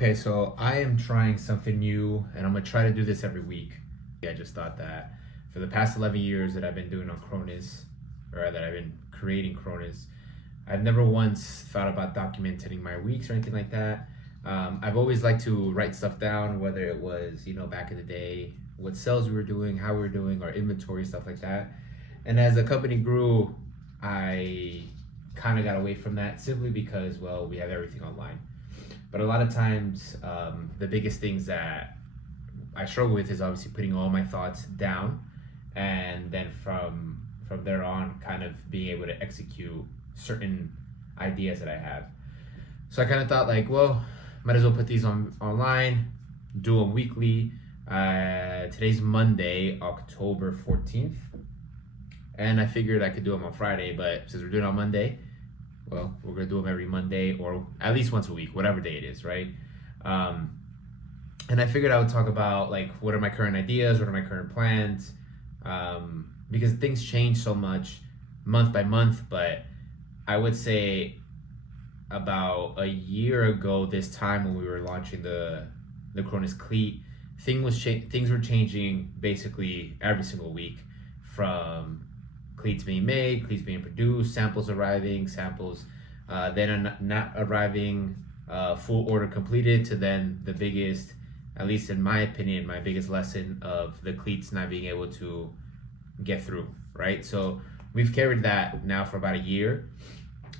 Okay, so I am trying something new and I'm gonna try to do this every week. I just thought that for the past 11 years that I've been doing on Cronus, or that I've been creating Cronus, I've never once thought about documenting my weeks or anything like that. I've always liked to write stuff down, whether it was, back in the day, what sales we were doing, how we were doing, our inventory, stuff like that. And as the company grew, I kind of got away from that simply because, well, we have everything online. But a lot of times, the biggest things that I struggle with is obviously putting all my thoughts down, and then from there on, kind of being able to execute certain ideas that I have. So I kind of thought like, well, might as well put these online, do them weekly. Today's Monday, October 14th, and I figured I could do them on Friday, but since we're doing it on Monday, well, we're gonna do them every Monday or at least once a week, whatever day it is, right? And I figured I would talk about like what are my current ideas, what are my current plans, because things change so much month by month. But I would say about a year ago, this time when we were launching the Cronus Cleat, things were changing basically every single week, from cleats being made, cleats being produced, samples arriving, samples then not arriving, full order completed, to then the biggest, at least in my opinion, my biggest lesson of the cleats not being able to get through, right? So we've carried that now for about a year.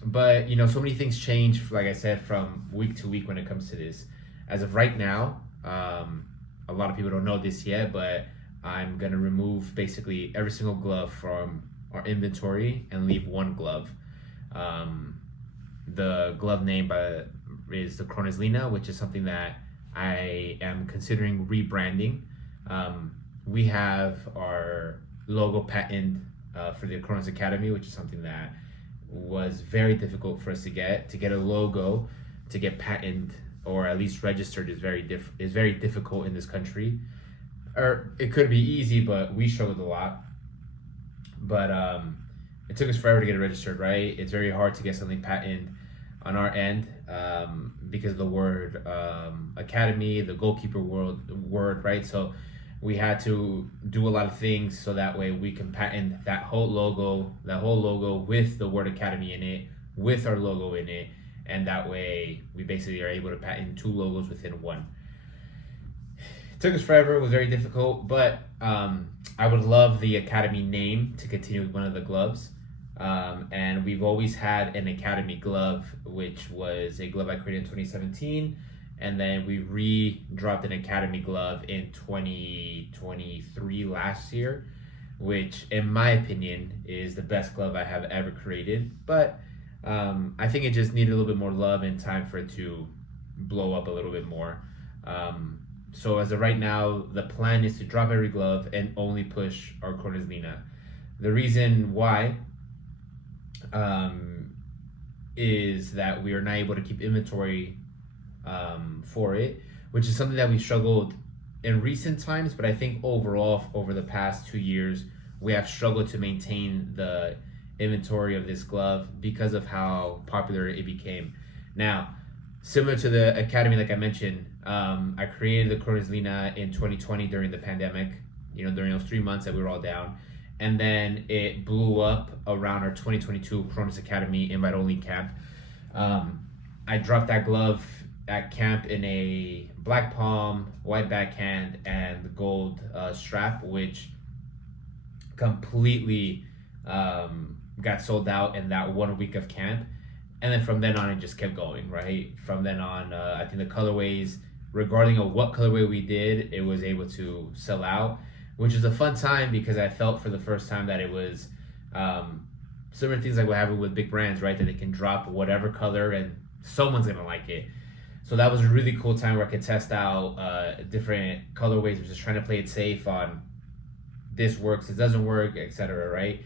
But so many things change, like I said, from week to week when it comes to this. As of right now, a lot of people don't know this yet, but I'm gonna remove basically every single glove from our inventory and leave one glove. The glove name is the Cronus Lina, which is something that I am considering rebranding. We have our logo patent for the Cronus Academy, which is something that was very difficult for us to get. To get a logo, to get patent or at least registered is very difficult in this country. Or it could be easy, but we struggled a lot. But it took us forever to get it registered, right? It's very hard to get something patented on our end, because of the word academy, the goalkeeper word, right? So we had to do a lot of things so that way we can patent that whole logo with the word academy in it, with our logo in it, and that way we basically are able to patent two logos within one. It took us forever, it was very difficult, but I would love the Academy name to continue with one of the gloves. And we've always had an Academy glove, which was a glove I created in 2017. And then we re-dropped an Academy glove in 2023 last year, which in my opinion is the best glove I have ever created. But I think it just needed a little bit more love and time for it to blow up a little bit more. So as of right now, the plan is to drop every glove and only push our Cronus Lina. The reason why is that we are not able to keep inventory for it, which is something that we struggled in recent times, but I think overall over the past 2 years, we have struggled to maintain the inventory of this glove because of how popular it became. Now, similar to the Academy, like I mentioned, I created the Cronus Lina in 2020 during the pandemic, during those 3 months that we were all down. And then it blew up around our 2022 Cronus Academy invite-only camp. I dropped that glove at camp in a black palm, white backhand, and gold strap, which completely got sold out in that 1 week of camp. And then from then on, it just kept going, right? From then on, I think the colorways, regarding of what colorway we did, it was able to sell out, which is a fun time because I felt for the first time that it was similar things like what happened with big brands, right? That they can drop whatever color and someone's gonna like it. So that was a really cool time where I could test out different colorways, just trying to play it safe on this works, it doesn't work, etc. Right?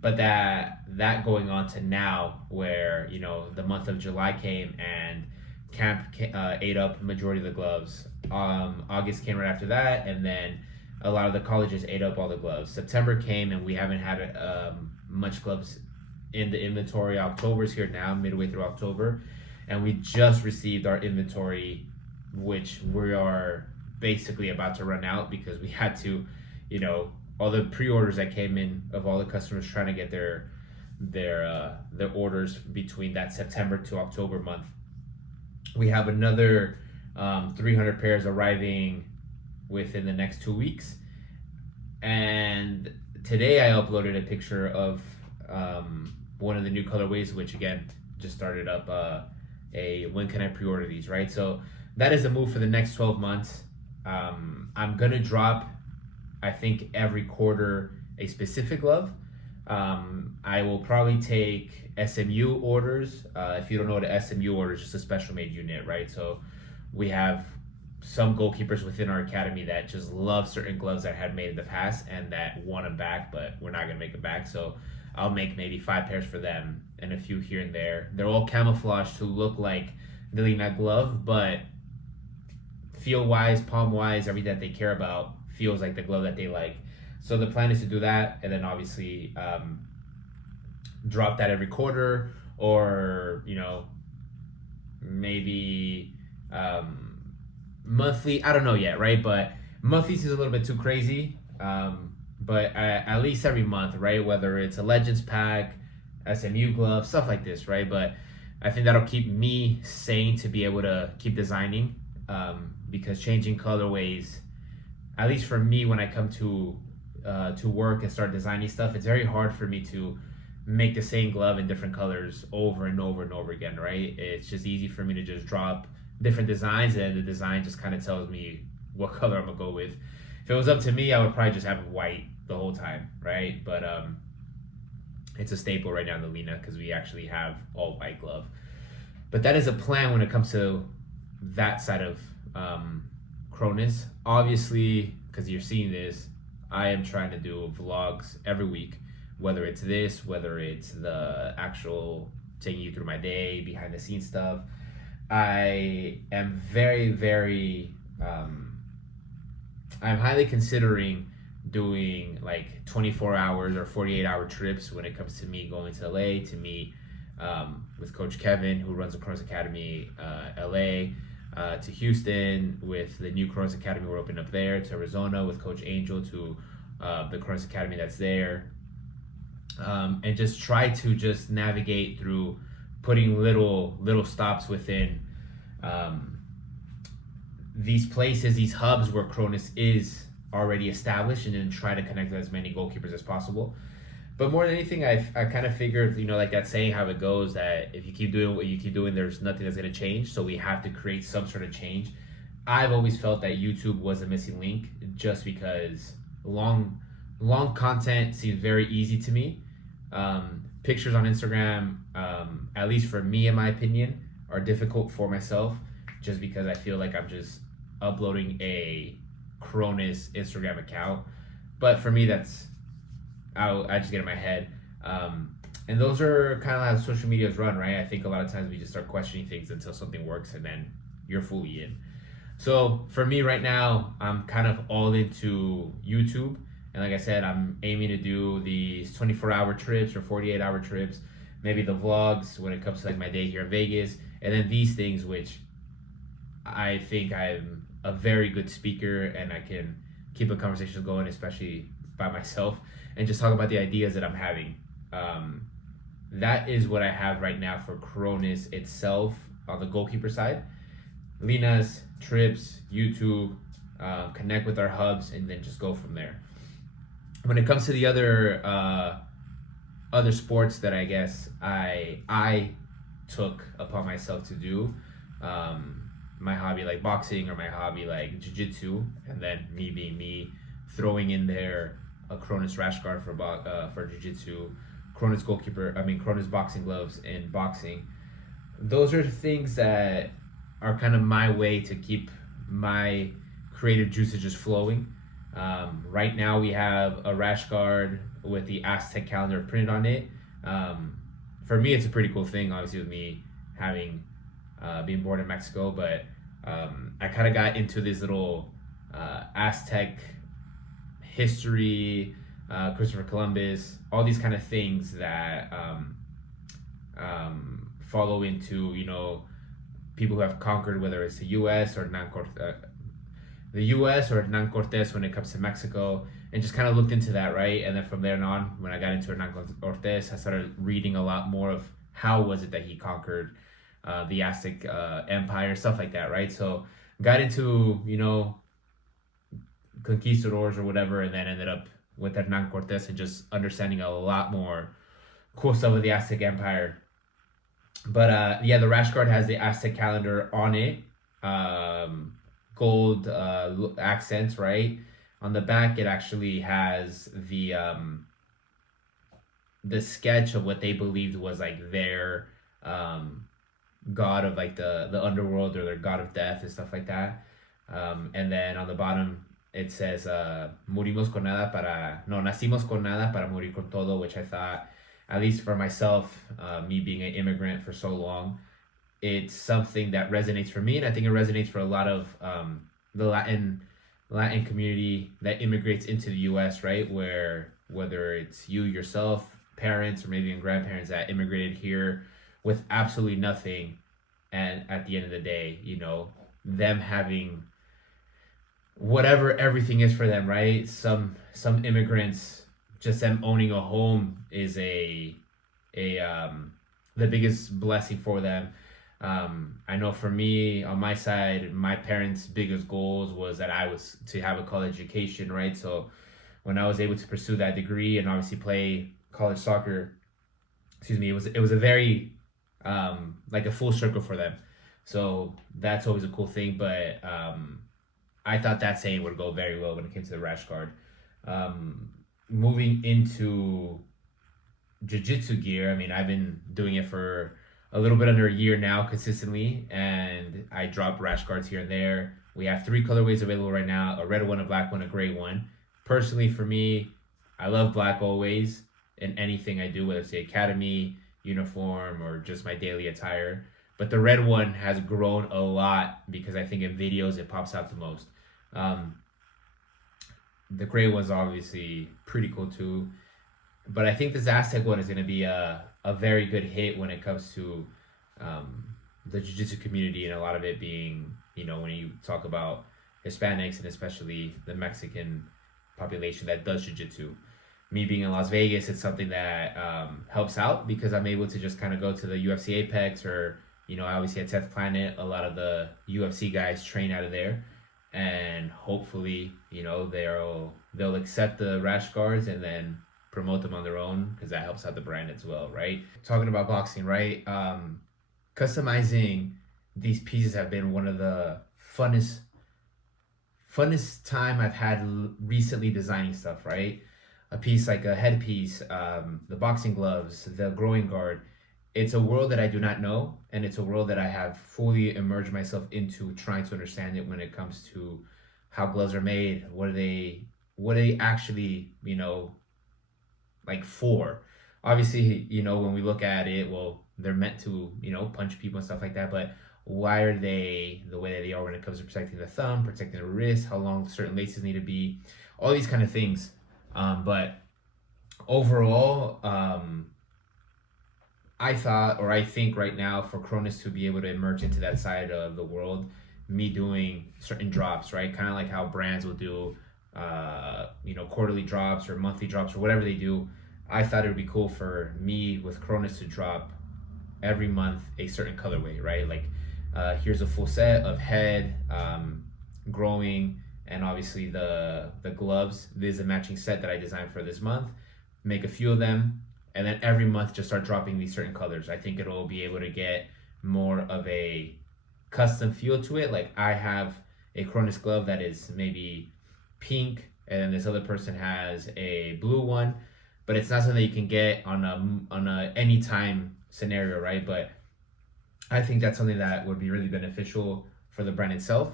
But that going on to now, where the month of July came and camp ate up the majority of the gloves. August came right after that, and then a lot of the colleges ate up all the gloves. September came and we haven't had much gloves in the inventory. October's here now, midway through October, and we just received our inventory, which we are basically about to run out because we had to, all the pre-orders that came in of all the customers trying to get their orders between that September to October month. We have another 300 pairs arriving within the next 2 weeks. And today I uploaded a picture of one of the new colorways, which again just started up a when can I pre-order these, right? So that is the move for the next 12 months. I'm gonna drop, I think, every quarter a specific glove. I will probably take SMU orders. If you don't know what an SMU order is, just a special made unit, right? So we have some goalkeepers within our academy that just love certain gloves that I had made in the past and that want them back, but we're not gonna make them back. So I'll make maybe 5 pairs for them and a few here and there. They're all camouflaged to look like the Lina glove, but feel-wise, palm-wise, everything that they care about feels like the glove that they like. So the plan is to do that, and then obviously drop that every quarter, or maybe monthly. I don't know yet, right? But monthly is a little bit too crazy. But at least every month, right? Whether it's a Legends pack, SMU glove, stuff like this, right? But I think that'll keep me sane to be able to keep designing, because changing colorways, at least for me, when I come to work and start designing stuff, it's very hard for me to make the same glove in different colors over and over and over again, right? It's just easy for me to just drop different designs, and the design just kind of tells me what color I'm gonna go with. If it was up to me, I would probably just have white the whole time, right? But it's a staple right now in the Lina because we actually have all white glove. But that is a plan when it comes to that side of Cronus. Obviously, because you're seeing this, I am trying to do vlogs every week, whether it's this, whether it's the actual taking you through my day, behind the scenes stuff. I am very, very, I'm highly considering doing like 24 hours or 48-hour trips when it comes to me going to LA to meet with Coach Kevin, who runs the Cronus Academy LA, to Houston with the new Cronus Academy we're opening up there, to Arizona with Coach Angel, to the Cronus Academy that's there, and just try to just navigate through putting little stops within these places, these hubs where Cronus is already established, and then try to connect with as many goalkeepers as possible. But more than anything, I kind of figured, like that saying, how it goes, that if you keep doing what you keep doing, there's nothing that's going to change. So we have to create some sort of change. I've always felt that YouTube was a missing link, just because long content seems very easy to me. Pictures on Instagram, at least for me, in my opinion, are difficult for myself, just because I feel like I'm just uploading a Cronus Instagram account. But for me, that's I just get in my head. And those are kind of how social media is run, right? I think a lot of times we just start questioning things until something works, and then you're fully in. So for me right now, I'm kind of all into YouTube. And like I said, I'm aiming to do these 24-hour trips or 48-hour trips, maybe the vlogs when it comes to like my day here in Vegas, and then these things, which I think I'm a very good speaker and I can keep a conversation going, especially by myself, and just talk about the ideas that I'm having. That is what I have right now for Cronus itself on the goalkeeper side. Lina's, trips, YouTube, connect with our hubs, and then just go from there. When it comes to the other sports that I guess I took upon myself to do, my hobby like boxing, or my hobby like jiu-jitsu, and then me being me, throwing in there a Cronus rash guard for jiu-jitsu, Cronus Cronus boxing gloves in boxing. Those are things that are kind of my way to keep my creative juices just flowing. Right now we have a rash guard with the Aztec calendar printed on it. For me, it's a pretty cool thing, obviously, with me having being born in Mexico, but I kind of got into this little Aztec history, Christopher Columbus, all these kind of things that follow into people who have conquered, whether it's the U.S. or the U.S. or Hernan Cortes when it comes to Mexico, and just kind of looked into that, right? And then from there on, when I got into Hernan Cortes, I started reading a lot more of how was it that he conquered the Aztec Empire, stuff like that, right? So got into, conquistadors or whatever, and then ended up with Hernan Cortes and just understanding a lot more cool stuff with the Aztec Empire. But yeah, the rash guard has the Aztec calendar on it. Gold accents, right? On the back, it actually has the sketch of what they believed was like their god of like the underworld, or their god of death and stuff like that. And then on the bottom it says morimos con nada para no nacimos con nada para morir con todo, which I thought, at least for myself, me being an immigrant for so long, it's something that resonates for me, and I think it resonates for a lot of the Latin community that immigrates into the U.S., right? Where whether it's you yourself, parents, or maybe even grandparents that immigrated here with absolutely nothing, and at the end of the day, them having whatever everything is for them, right? Some immigrants, just them owning a home is a the biggest blessing for them. I know for me, on my side, my parents' biggest goals was that I was to have a college education, right? So when I was able to pursue that degree and obviously play college soccer, it was a very like a full circle for them. So that's always a cool thing. But I thought that saying would go very well when it came to the rash guard. Moving into jiu-jitsu gear, I mean, I've been doing it for a little bit under a year now consistently, and I drop rash guards here and there. We have 3 colorways available right now: a red one, a black one, a gray one. Personally, for me, I love black always in anything I do, whether it's the academy, uniform, or just my daily attire. But the red one has grown a lot because I think in videos it pops out the most. The gray one's obviously pretty cool too. But I think this Aztec one is going to be a very good hit when it comes to the jiu-jitsu community, and a lot of it being, when you talk about Hispanics and especially the Mexican population that does jiu-jitsu. Me being in Las Vegas, it's something that helps out because I'm able to just kind of go to the UFC Apex, or, obviously at 10th Planet, a lot of the UFC guys train out of there. And hopefully, they'll accept the rash guards and then promote them on their own, because that helps out the brand as well, right? Talking about boxing, right? Customizing these pieces have been one of the funnest time I've had recently designing stuff, right? A piece like a headpiece, the boxing gloves, the growing guard. It's a world that I do not know, and it's a world that I have fully immersed myself into, trying to understand it when it comes to how gloves are made. What are they actually, like for? Obviously, when we look at it, well, they're meant to, punch people and stuff like that, but why are they the way that they are when it comes to protecting the thumb, protecting the wrist, how long certain laces need to be, all these kind of things. But overall, I think right now, for Cronus to be able to emerge into that side of the world, me doing certain drops, right? Kind of like how brands will do, quarterly drops or monthly drops or whatever they do. I thought it would be cool for me with Cronus to drop every month a certain colorway, right? Like, here's a full set of head, growing, and obviously the gloves. This is a matching set that I designed for this month. Make a few of them, and then every month just start dropping these certain colors. I think it'll be able to get more of a custom feel to it. Like, I have a Cronus glove that is maybe pink, and then this other person has a blue one, but it's not something that you can get on a anytime scenario, right? But I think that's something that would be really beneficial for the brand itself,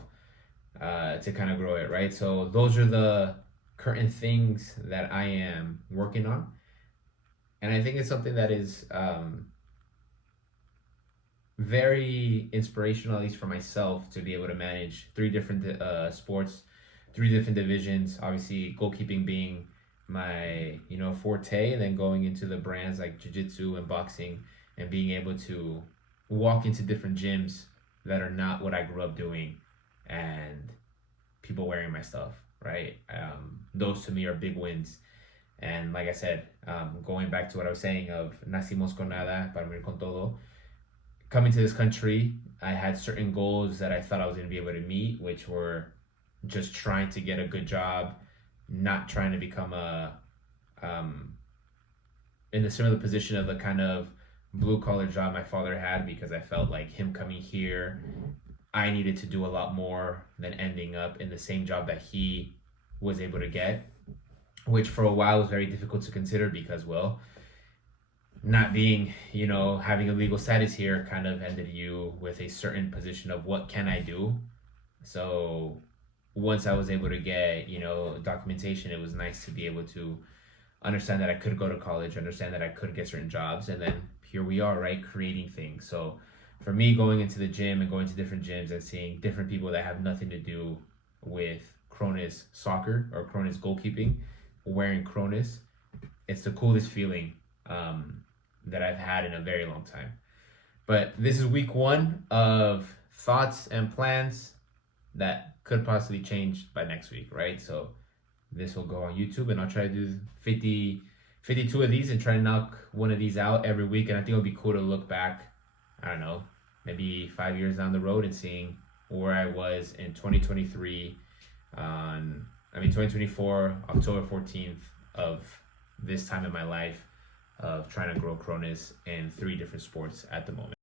to kind of grow it, right? So those are the current things that I am working on. And I think it's something that is very inspirational, at least for myself, to be able to manage 3 different sports, 3 different divisions. Obviously, goalkeeping being my forte, and then going into the brands like jiu-jitsu and boxing, and being able to walk into different gyms that are not what I grew up doing, and people wearing my stuff, right? Those to me are big wins. And like I said, going back to what I was saying of nacimos con nada para morir con todo, coming to this country, I had certain goals that I thought I was going to be able to meet, which were just trying to get a good job, not trying to become um, in the similar position of the kind of blue collar job my father had, because I felt like him coming here, I needed to do a lot more than ending up in the same job that he was able to get, which for a while was very difficult to consider because, well, not being, having a legal status here kind of ended you with a certain position of what can I do. So once I was able to get, documentation, it was nice to be able to understand that I could go to college, understand that I could get certain jobs, and then here we are, right, creating things. So for me, going into the gym and going to different gyms and seeing different people that have nothing to do with Cronus soccer or Cronus goalkeeping, wearing Cronus, it's the coolest feeling that I've had in a very long time. But this is week 1 of thoughts and plans that could possibly change by next week, right? So this will go on YouTube, and I'll try to do 52 of these and try to knock one of these out every week. And I think it'll be cool to look back, I don't know, maybe 5 years down the road and seeing where I was in 2023 2024, October 14th of this time in my life of trying to grow Cronus in 3 different sports at the moment.